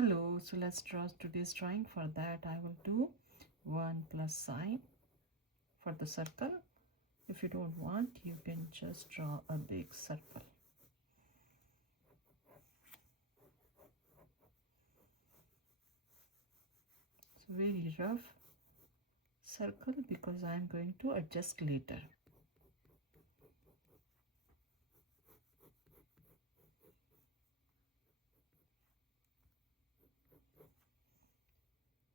Hello, so let's draw today's drawing. For that I will do 1 plus sign for the circle. If you don't want, you can just draw a big circle. It's very rough circle because I am going to adjust later.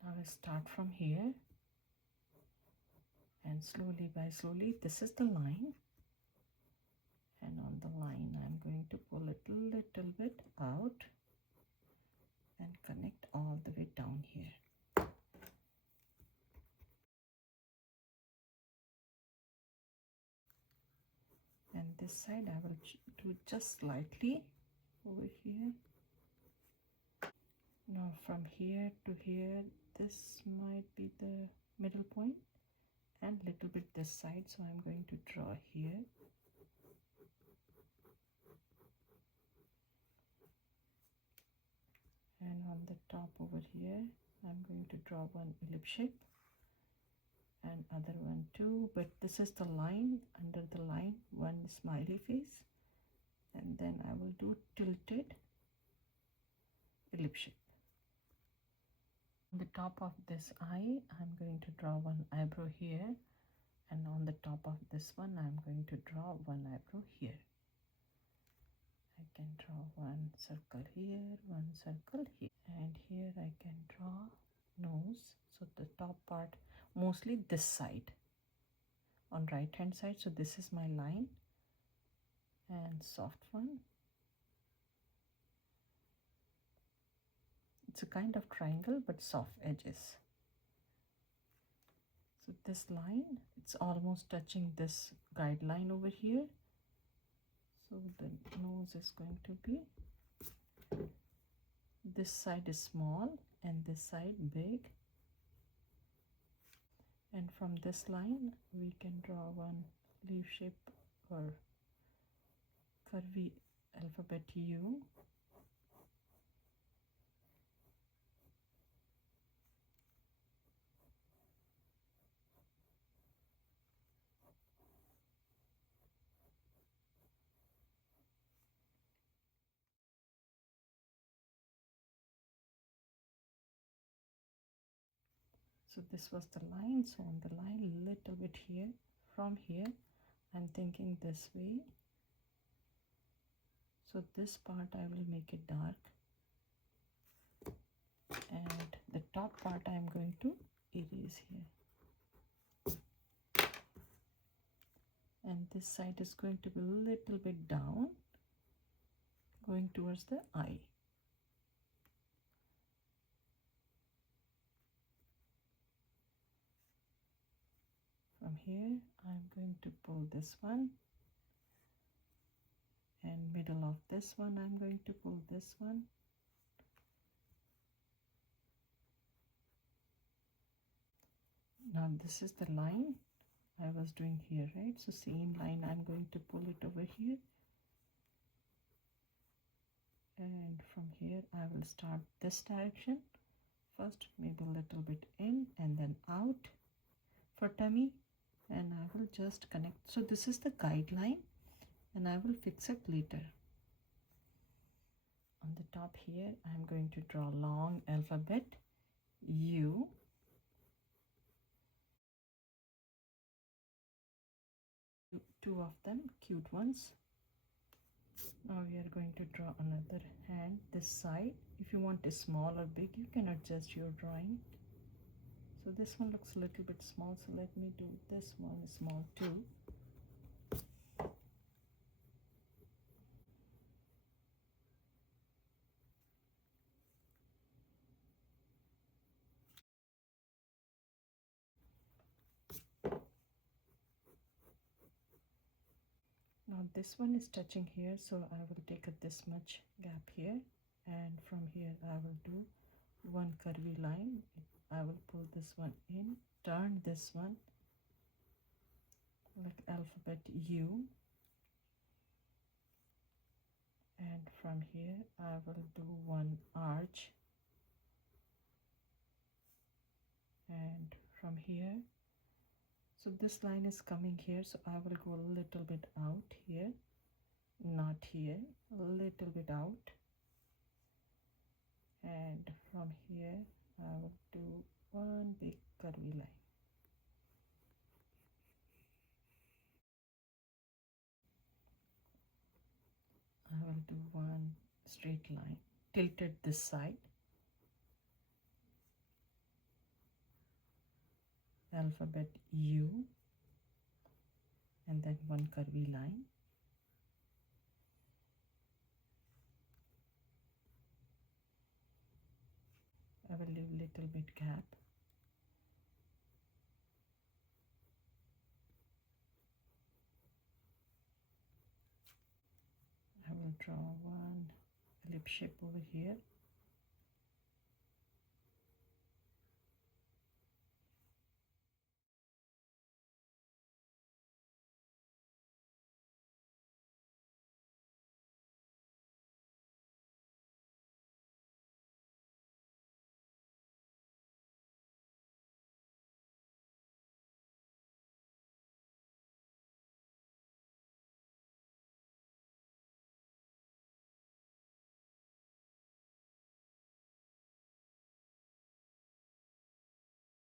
Now I start from here and slowly this is the line, and on the line I'm going to pull it a little bit out and connect all the way down here. And this side I will do just slightly over here. Now from here to here, this might be the middle point, and little bit this side, so I'm going to draw here. And on the top over here I'm going to draw one ellipse shape and other one too, but this is the line. Under the line, one smiley face, and then I will do tilted ellipse shape. On the top of this eye I'm going to draw one eyebrow here, and on the top of this one I'm going to draw one eyebrow here. I can draw one circle here, one circle here, and here I can draw nose. So the top part, mostly this side on right hand side. So this is my line, and soft one. It's a kind of triangle but soft edges. So this line, it's almost touching this guideline over here. So the nose is going to be, this side is small and this side big. And from this line we can draw one leaf shape or curvy alphabet U. So this was the line. So on the line, a little bit here, from here I'm thinking this way. So this part I will make it dark, and the top part I'm going to erase here, and this side is going to be a little bit down, going towards the eye. From here I'm going to pull this one, and middle of this one I'm going to pull this one. Now this is the line I was doing here, right? So same line I'm going to pull it over here, and from here I will start this direction first, maybe a little bit in and then out for tummy, and I will just connect. So this is the guideline and I will fix it later. On the top here I'm going to draw long alphabet U. Two of them cute ones. Now we are going to draw another hand this side. If you want a small or big, you can adjust your drawing. So this one looks a little bit small, so let me do this one small too. Now this one is touching here, so I will take this much gap here, and from here I will do one curvy line. I will pull this one in, turn this one like alphabet U, and from here I will do one arch here. So this line is coming here, so I will go a little bit out here, not here, a little bit out, and from here I will do one big curvy line. I will do one straight line, tilted this side, alphabet U, and then one curvy line. I will leave little bit gap. I will draw one ellipse shape over here.